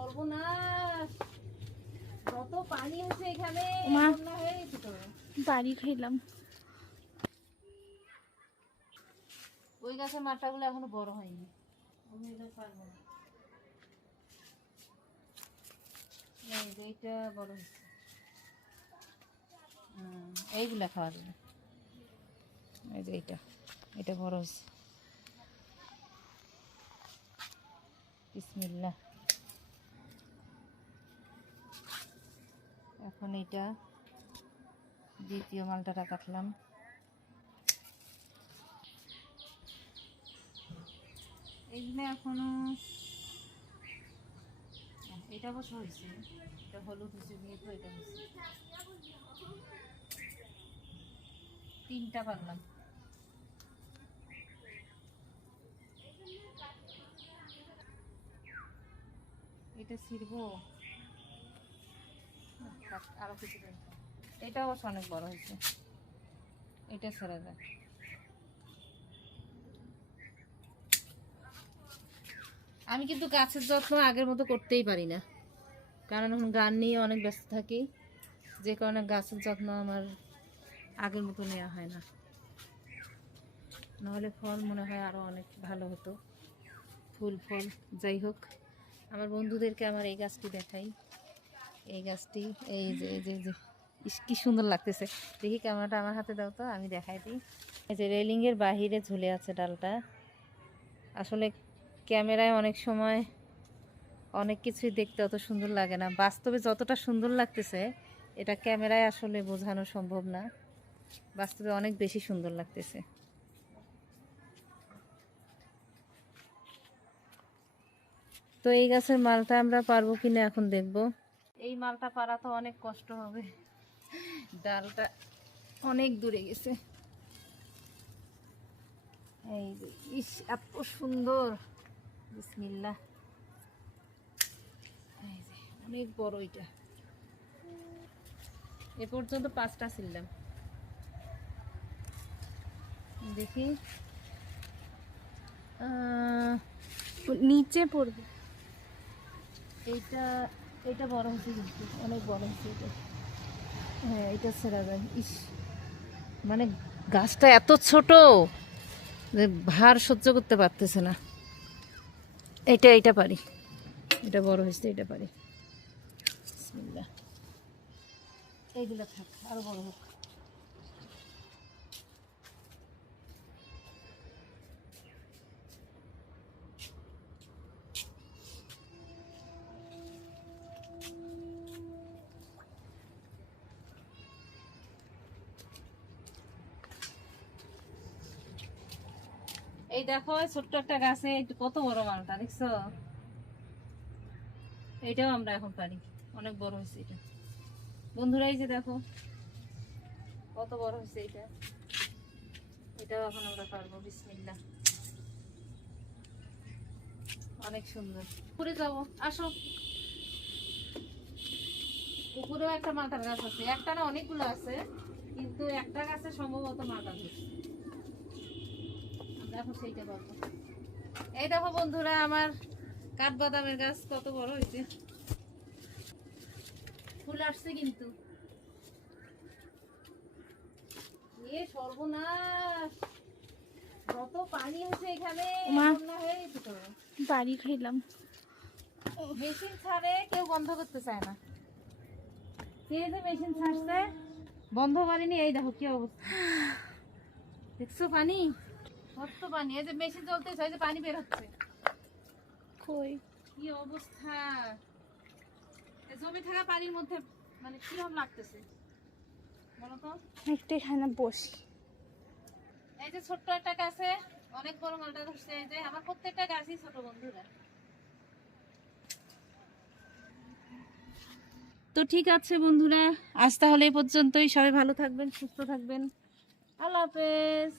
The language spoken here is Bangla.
সর্বনাশ, কত পানি হচ্ছে এখানে, বন্যা হয়ে গেছে তো। বাড়ি খাইলাম। ওই গাছের মাথাগুলো এখনো বড় হয়নি, আমি এটা পারবো না। এই যে এইটা বড় হচ্ছে, এইগুলা খাওয়া যাবে। এই যে এইটা, এটা বড় হচ্ছে। বিসমিল্লাহ। এখন এটা দ্বিতীয় মালটাটা কাটলাম। এইগুলো এখনো, এটা অবশ্য হয়েছে, এটা হলুদ হয়েছে যেহেতু এটা হয়েছে। 3টা পারলাম। এটা ছিড়বো, আরো কিছু দিন। এটা অবশ্য অনেক বড় হয়েছে, এটা ছেড়ে যায়। আমি কিন্তু গাছের যত্ন আগের মতো করতেই পারি না, কারণ এখন গান নিয়ে অনেক ব্যস্ত থাকি, যে কারণে গাছের যত্ন আমার আগের মতো নেওয়া হয় না। নাহলে ফল মনে হয় আরও অনেক ভালো হতো, ফুল ফল যাই হোক। আমার বন্ধুদেরকে আমার এই গাছটি দেখাই, এই গাছটি, এই যে এই যে যে কি সুন্দর লাগতেছে। দেখি ক্যামেরাটা আমার হাতে দাও তো, আমি দেখাই দিই। এই যে রেলিংয়ের বাহিরে ঝুলে আছে ডালটা। আসলে ক্যামেরায় অনেক সময় অনেক কিছুই দেখতে অত সুন্দর লাগে না, বাস্তবে যতটা সুন্দর লাগতেছে এটা ক্যামেরায় আসলে বোঝানো সম্ভব না, বাস্তবে অনেক বেশি সুন্দর লাগতেছে। তো এই গাছের মালটা আমরা পারবো কিনা এখন দেখব। এই মালটা পারা তো অনেক কষ্ট হবে, ডালটা অনেক দূরে গেছে। এই যে ইস, এত সুন্দর, বিসমিল্লাহ। এই যে অনেক বড়, এটা এ পর্যন্ত 5টা ছিললাম। দেখি নিচে পড়বে। এইটা, এটা বড় হচ্ছে কিন্তু অনেক বড় হচ্ছে এটা। হ্যাঁ, এটা ছেড়া যায়। ইস, মানে গাছটা এত ছোট যে ভার সহ্য করতে পারতেছে না। এটা পারি, এটা বড় হয়েছে, এটা পারি। বিসমিল্লাহ। এইগুলো থাক, আরো বড় হোক। এই দেখো ছোট্ট একটা গাছে কত বড় মালটা দেখছো, এইটাও আমরা এখন পারি, অনেক বড় হয়েছে এটা। বন্ধুরা এই যে দেখো কত বড় হয়েছে এটা, এটাও এখন আমরা পারবো। বিসমিল্লাহ, অনেক সুন্দর। পুকুরে যাবো, আসো। পুকুরেও একটা মালটার গাছ আছে, একটা না অনেকগুলো আছে, কিন্তু একটা গাছে সম্ভবত মালটা ধরছে, আমরা এখন সেইটা পাবো। এই দেখো বন্ধুরা, আমার কাঠবাদামের গাছ কত বড় হয়েছে, ফুল আসছে কিন্তু। এ সর্বনাশ, কত পানি হচ্ছে এখানে, বন্যা হয়ে গেছে তো। বাড়ি খাইলাম। মেশিন ছাড়ে কেউ বন্ধ করতে চায় না, কে যে মেশিন ছাড়ছে বন্ধ করেনি। এই দেখো কি অবস্থা, দেখছো পানি, কত পানি। এই যে মেশিন চলতেছে, এই যে পানি বের হচ্ছে, কই কি অবস্থা। জমে থাকা পানির মধ্যে মানে কিরকম লাগতেছে বলো তো। একটা এখানে বসি। এই যে ছোট্ট একটা গাছে অনেক বড় মালটা ধরছে, এই যে আমার প্রত্যেকটা গাছই ছোট বন্ধুরা। তো ঠিক আছে বন্ধুরা, আজ তাহলে এই পর্যন্তই। সবাই ভালো থাকবেন, সুস্থ থাকবেন, আল্লাহ হাফেজ।